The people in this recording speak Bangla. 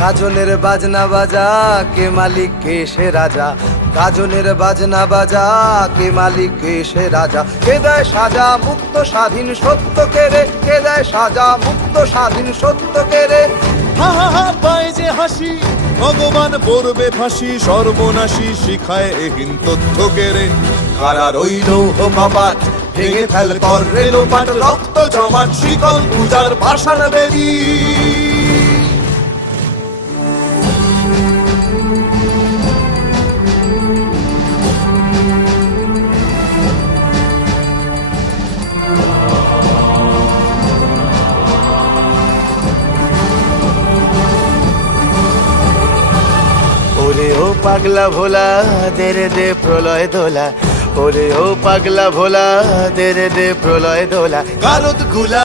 গাজনের বাজনা বাজা, কে মালিক কে সে রাজা। গাজনের বাজনা বাজা, কে মালিক কে সে রাজা। কে দেয় সাজা মুক্ত স্বাধীন সত্য কেড়ে, কে দেয় সাজা মুক্ত স্বাধীন সত্য কেড়ে। হা হা হা পায় যে হাসি, ভগবান পড়বে ফাঁসি, সর্বনাশী শিখায় এহীন তথ্য কেড়ে। কারা রইল ও কপাট, ভেঙে ফেল কর রেলোপাট, রক্ত জমাট শীতল পূজার পাষাণ বেরি। ওরে ও পাগলা ভোলা, দে রে দে প্রলয় দোলা। ওরে ও পাগলা ভোলা, দে রে দে প্রলয় দোলা। গারদ গুলা